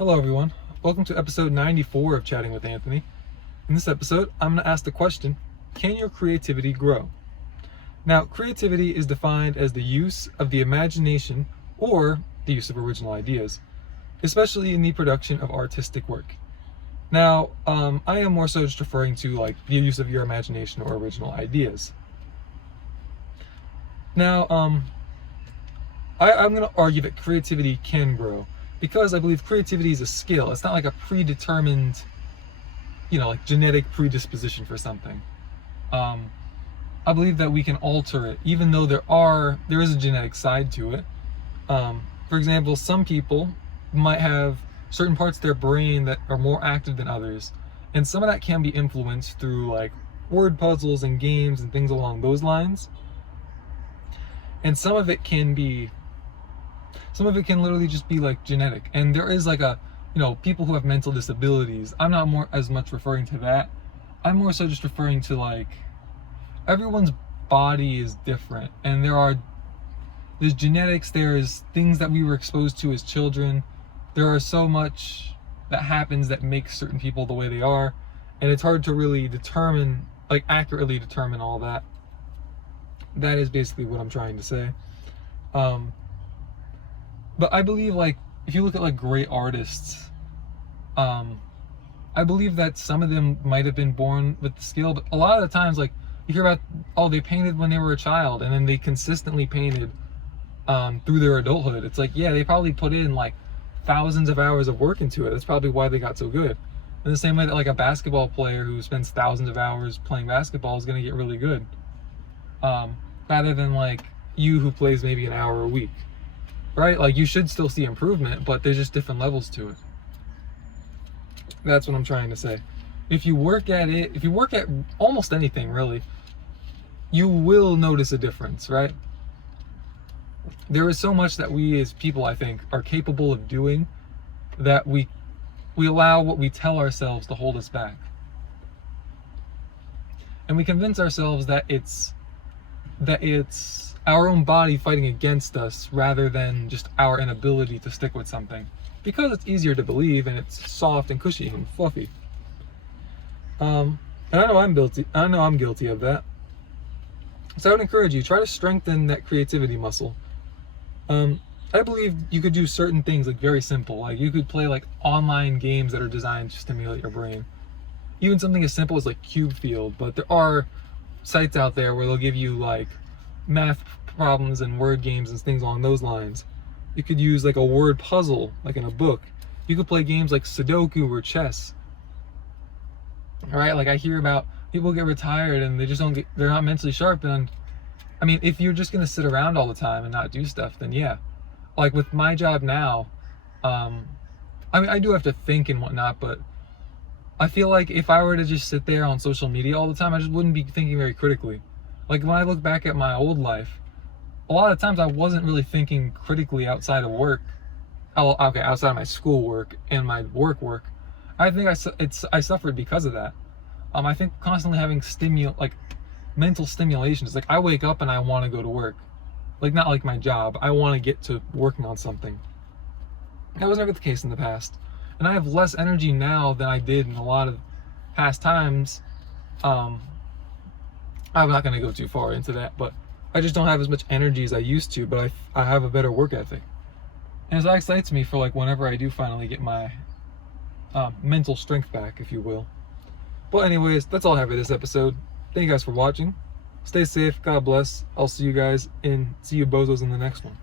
Hello everyone, welcome to episode 94 of Chatting with Anthony. In this episode, I'm going to ask the question, can your creativity grow? Now, creativity is defined as the use of the imagination or the use of original ideas, especially in the production of artistic work. Now, I am more so just referring to like the use of your imagination or original ideas. Now, I'm going to argue that creativity can grow, because I believe creativity is a skill. It's not like a predetermined, like genetic predisposition for something. I believe that we can alter it, even though there is a genetic side to it. For example, some people might have certain parts of their brain that are more active than others, and some of that can be influenced through like word puzzles and games and things along those lines. And some of it can literally just be like genetic. And there is like people who have mental disabilities. I'm not as much referring to that. I'm more so just referring to like everyone's body is different, and there's genetics, there's things that we were exposed to as children. There are so much that happens that makes certain people the way they are, and it's hard to really accurately determine all that. That is basically what I'm trying to say. But I believe, like, if you look at like great artists, I believe that some of them might have been born with the skill, but a lot of the times, like, you hear about, they painted when they were a child, and then they consistently painted through their adulthood. It's like, yeah, they probably put in like thousands of hours of work into it. That's probably why they got so good. In the same way that like a basketball player who spends thousands of hours playing basketball is going to get really good, rather than like you who plays maybe an hour a week. Right? Like, you should still see improvement, but there's just different levels to it. That's what I'm trying to say. If you work at almost anything, really, you will notice a difference, right? There is so much that we as people, I think, are capable of doing that we allow what we tell ourselves to hold us back. And we convince ourselves that it's our own body fighting against us rather than just our inability to stick with something, because it's easier to believe and it's soft and cushy and fluffy. And I know I'm guilty of that. So I would encourage you, try to strengthen that creativity muscle. I believe you could do certain things like very simple, like you could play like online games that are designed to stimulate your brain. Even something as simple as like Cube Field, but there are sites out there where they'll give you like math problems and word games and things along those lines. You could use like a word puzzle, like in a book. You could play games like Sudoku or chess. All right, like I hear about people get retired and they're not mentally sharp. And I mean, if you're just gonna sit around all the time and not do stuff, then yeah. Like with my job now, I mean, I do have to think and whatnot, but I feel like if I were to just sit there on social media all the time, I just wouldn't be thinking very critically. Like when I look back at my old life, a lot of times I wasn't really thinking critically outside of work. Outside of my school work and my work. I think I suffered because of that. I think constantly having mental stimulation. It's like I wake up and I want to go to work. Like, not like my job. I want to get to working on something. That was never the case in the past. And I have less energy now than I did in a lot of past times. I'm not going to go too far into that, but I just don't have as much energy as I used to, but I have a better work ethic. And that excites me for like whenever I do finally get my mental strength back, if you will. But anyways, that's all I have for this episode. Thank you guys for watching. Stay safe. God bless. I'll see you bozos in the next one.